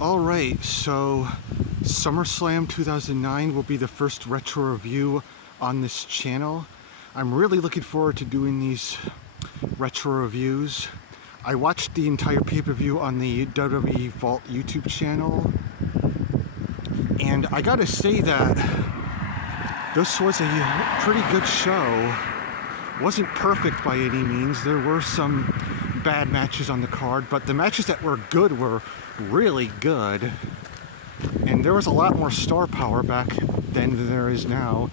Alright, so SummerSlam 2009 will be the first retro review on this channel. I'm really looking forward to doing these retro reviews. I watched the entire pay-per-view on the WWE Vault YouTube channel, and I gotta say that this was a pretty good show. Wasn't perfect by any means. There were some bad matches on the card, but the matches that were good were really good. And there was a lot more star power back then than there is now.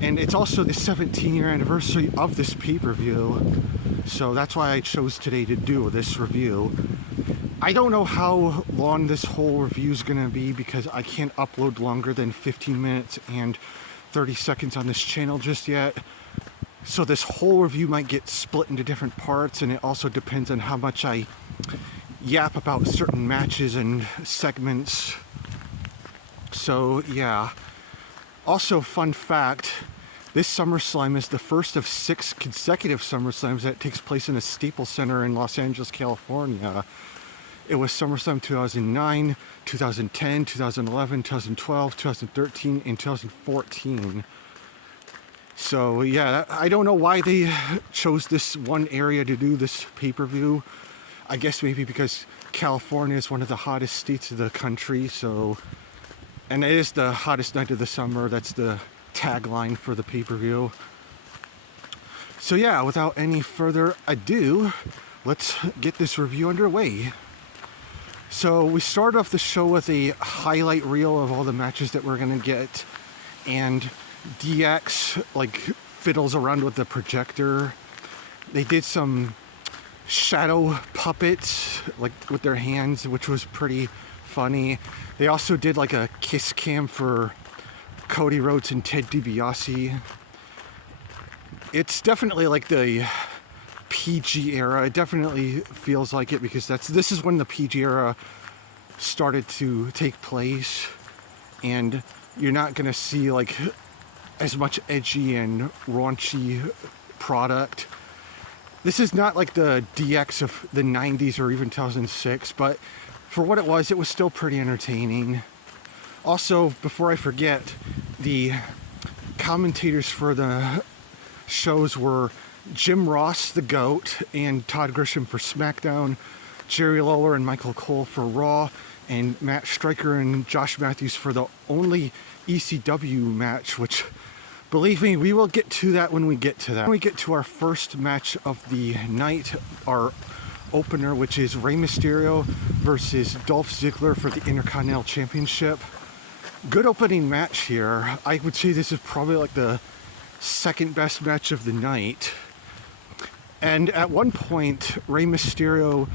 And it's also the 17-year anniversary of this pay-per-view, so that's why I chose today to do this review. I don't know how long this whole review is going to be because I can't upload longer than 15 minutes and 30 seconds on this channel just yet. So this whole review might get split into different parts, and it also depends on how much I yap about certain matches and segments. So yeah. Also, fun fact, this SummerSlam is the first of 6 consecutive SummerSlams that takes place in a Staples Center in Los Angeles, California. It was SummerSlam 2009, 2010, 2011, 2012, 2013, and 2014. So yeah, I don't know why they chose this one area to do this pay-per-view. I guess maybe because California is one of the hottest states of the country, so... And it is the hottest night of the summer. That's the tagline for the pay-per-view. So yeah, without any further ado, let's get this review underway. So we start off the show with a highlight reel of all the matches that we're gonna get, and DX like fiddles around with the projector. They did some shadow puppets like with their hands, which was pretty funny. They also did like a kiss cam for Cody Rhodes and Ted DiBiase. It's definitely like the PG era. It definitely feels like it because this is when the PG era started to take place, and you're not gonna see like as much edgy and raunchy product. This is not like the DX of the 90s or even 2006, but for what it was still pretty entertaining. Also, before I forget, the commentators for the shows were Jim Ross, the GOAT, and Todd Grisham for SmackDown, Jerry Lawler and Michael Cole for Raw, and Matt Striker and Josh Matthews for the only ECW match, which, believe me, we will get to that when we get to that. When we get to our first match of the night, our opener, which is Rey Mysterio versus Dolph Ziggler for the Intercontinental Championship. Good opening match here. I would say this is probably like the second best match of the night. And at one point, Rey Mysterio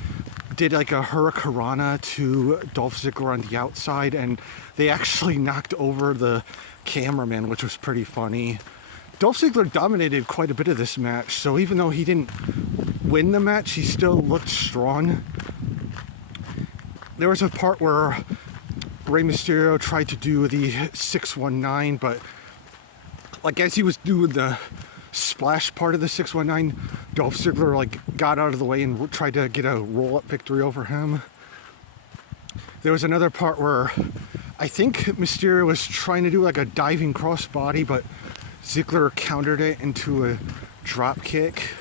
did like a hurricanrana to Dolph Ziggler on the outside, and they actually knocked over the cameraman, which was pretty funny. Dolph Ziggler dominated quite a bit of this match, so even though he didn't win the match, he still looked strong. There was a part where Rey Mysterio tried to do the 619, but like as he was doing the splash part of the 619, Dolph Ziggler like got out of the way and tried to get a roll-up victory over him. There was another part where I think Mysterio was trying to do like a diving crossbody, but Ziggler countered it into a drop kick.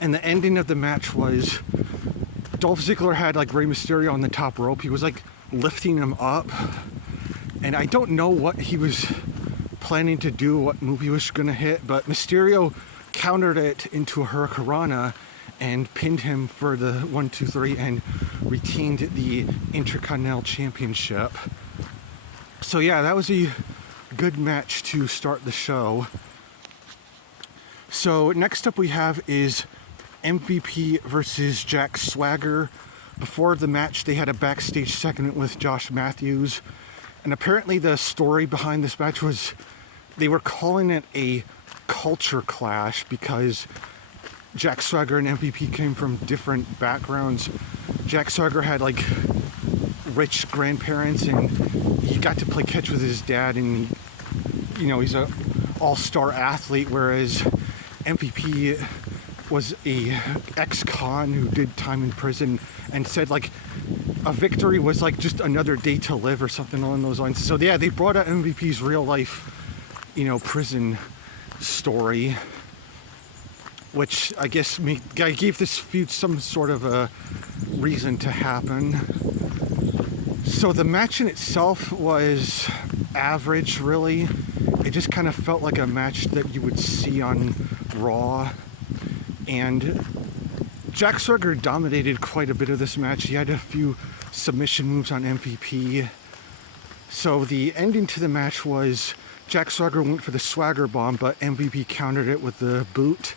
And the ending of the match was Dolph Ziggler had like Rey Mysterio on the top rope. He was like lifting him up, and I don't know what he was planning to do, what move he was gonna hit, but Mysterio countered it into a hurricanrana and pinned him for the 1, 2, 3 and retained the Intercontinental Championship. So yeah, that was a good match to start the show. So next up we have is MVP versus Jack Swagger. Before the match, they had a backstage segment with Josh Matthews, and apparently the story behind this match was they were calling it a culture clash because Jack Swagger and MVP came from different backgrounds. Jack Swagger had like rich grandparents, and he got to play catch with his dad, and he's a all-star athlete, whereas MVP was a ex-con who did time in prison and said like a victory was like just another day to live or something along those lines. So yeah, they brought out MVP's real life, prison story, which I guess gave this feud some sort of a reason to happen. So the match in itself was average, really. It just kind of felt like a match that you would see on Raw. And Jack Swagger dominated quite a bit of this match. He had a few submission moves on MVP. So the ending to the match was Jack Swagger went for the Swagger Bomb, but MVP countered it with the boot.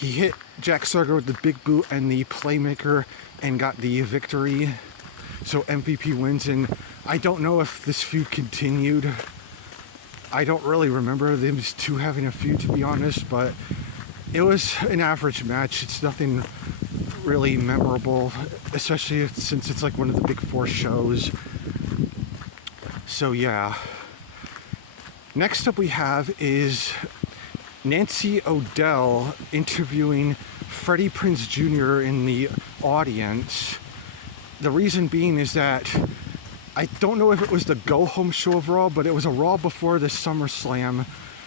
He hit Jack Swagger with the big boot and the Playmaker and got the victory. So MVP wins, and I don't know if this feud continued. I don't really remember these two having a feud, to be honest, but it was an average match. It's nothing really memorable, especially since it's like one of the big four shows. So yeah. Next up we have is Nancy O'Dell interviewing Freddie Prinze Jr. in the audience. The reason being is that I don't know if it was the go-home show of Raw, but it was a Raw before the SummerSlam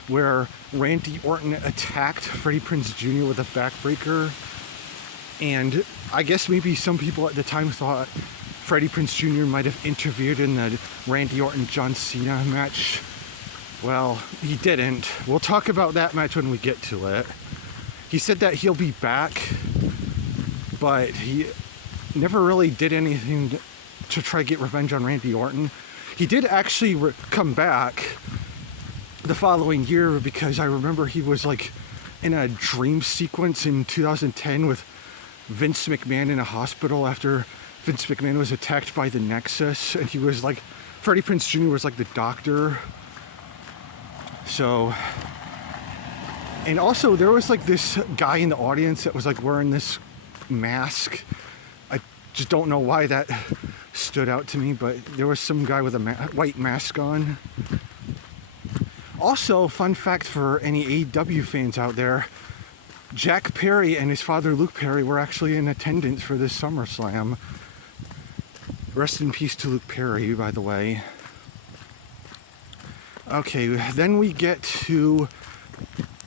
where Randy Orton attacked Freddie Prinze Jr. with a backbreaker. And I guess maybe some people at the time thought Freddie Prinze Jr. might have interfered in the Randy Orton-John Cena match. Well, he didn't. We'll talk about that match when we get to it. He said that he'll be back, but he never really did anything to try to get revenge on Randy Orton. He did actually come back the following year, because I remember he was like in a dream sequence in 2010 with Vince McMahon in a hospital after Vince McMahon was attacked by the Nexus, and he was like, Freddie Prinze Jr. was like the doctor. So, and also there was like this guy in the audience that was like wearing this mask. I just don't know why that stood out to me, but there was some guy with a white mask on. Also, fun fact for any AEW fans out there, Jack Perry and his father Luke Perry were actually in attendance for this SummerSlam. Rest in peace to Luke Perry, by the way. Okay, then we get to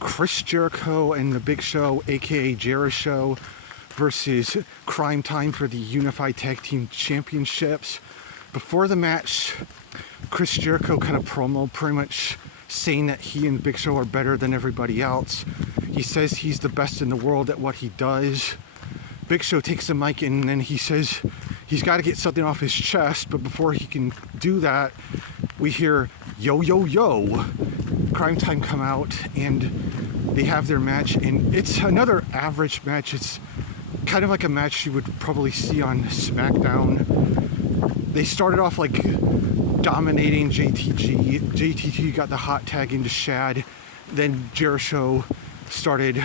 Chris Jericho and the Big Show, aka JeriShow, versus Cryme Tyme for the Unified Tag Team Championships. Before the match, Chris Jericho kind of promo, pretty much saying that he and Big Show are better than everybody else. He says he's the best in the world at what he does. Big Show takes the mic and then he says he's got to get something off his chest, but before he can do that, we hear yo yo yo, Cryme Tyme come out and they have their match, and it's another average match. It's kind of like a match you would probably see on SmackDown. They started off like dominating JTG. JTG got the hot tag into Shad. Then JeriShow started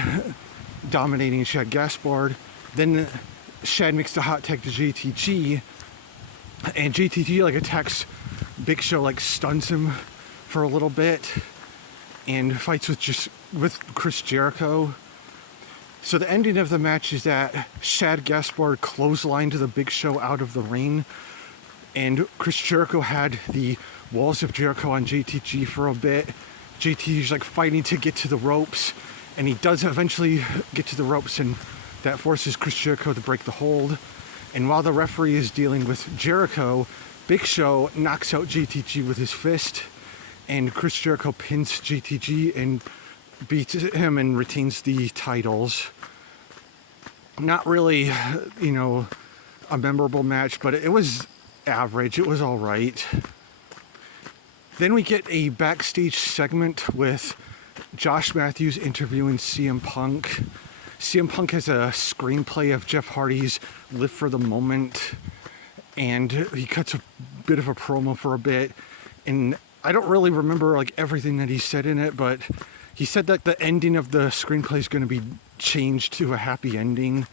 dominating Shad Gaspard. Then Shad makes the hot tag to JTG, and JTG like attacks Big Show, like stuns him for a little bit, and fights with Chris Jericho. So the ending of the match is that Shad Gaspard clotheslined the Big Show out of the ring, and Chris Jericho had the Walls of Jericho on JTG for a bit. JTG's like fighting to get to the ropes, and he does eventually get to the ropes, and that forces Chris Jericho to break the hold. And while the referee is dealing with Jericho, Big Show knocks out JTG with his fist, and Chris Jericho pins JTG and beats him and retains the titles. Not really, a memorable match, but it was average. It was all right. Then we get a backstage segment with Josh Matthews interviewing CM Punk. CM Punk has a screenplay of Jeff Hardy's Live for the Moment, and he cuts a bit of a promo for a bit, and I don't really remember like everything that he said in it, but he said that the ending of the screenplay is going to be changed to a happy ending,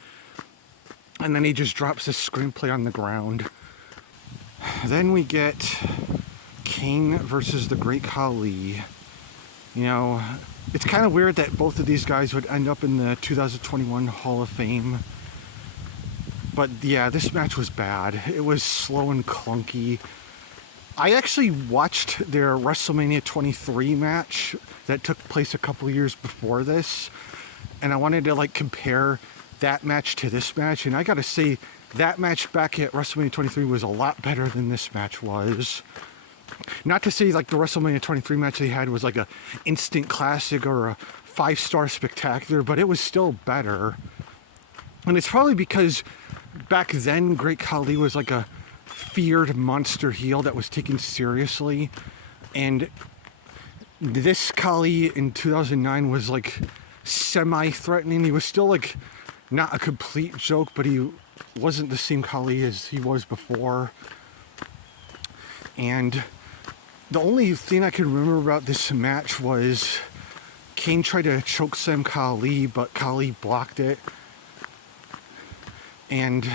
and then he just drops the screenplay on the ground. Then we get Kane versus the Great Khali. It's kind of weird that both of these guys would end up in the 2021 Hall of Fame. But yeah, this match was bad. It was slow and clunky. I actually watched their WrestleMania 23 match that took place a couple years before this, and I wanted to like compare that match to this match, and I gotta say that match back at WrestleMania 23 was a lot better than this match was. Not to say like the WrestleMania 23 match they had was like a instant classic or a 5-star spectacular, but it was still better. And it's probably because back then Great Khali was like a feared monster heel that was taken seriously, and this Khali in 2009 was like semi-threatening. He was still like not a complete joke, but he wasn't the same Khali as he was before. And the only thing I can remember about this match was Kane tried to chokeslam Khali, but Khali blocked it. And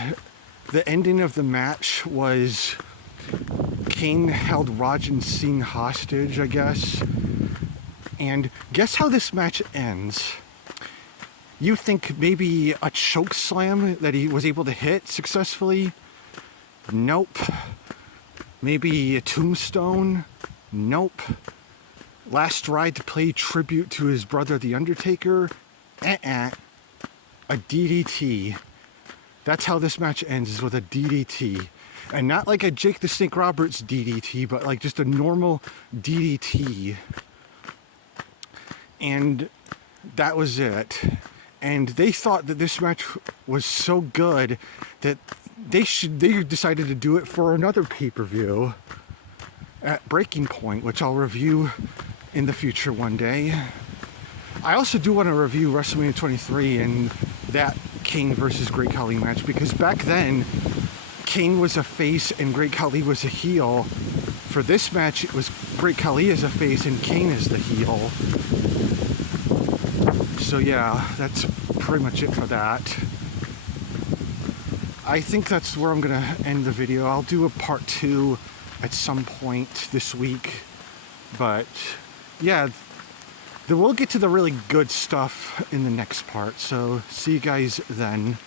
the ending of the match was Kane held Rajan Singh hostage, I guess. And guess how this match ends? You think maybe a choke slam that he was able to hit successfully? Nope. Maybe a tombstone? Nope. Last ride to pay tribute to his brother, The Undertaker? A DDT. That's how this match ends, is with a DDT. And not like a Jake the Snake Roberts DDT, but like just a normal DDT. And that was it. And they thought that this match was so good that they decided to do it for another pay-per-view at Breaking Point, which I'll review in the future one day. I also do want to review WrestleMania 23 and that Kane versus Great Khali match, because back then Kane was a face and Great Khali was a heel. For this match, it was Great Khali as a face and Kane as the heel. So yeah, that's pretty much it for that. I think that's where I'm gonna end the video. I'll do a part 2 at some point this week, but yeah, we'll get to the really good stuff in the next part. So see you guys then.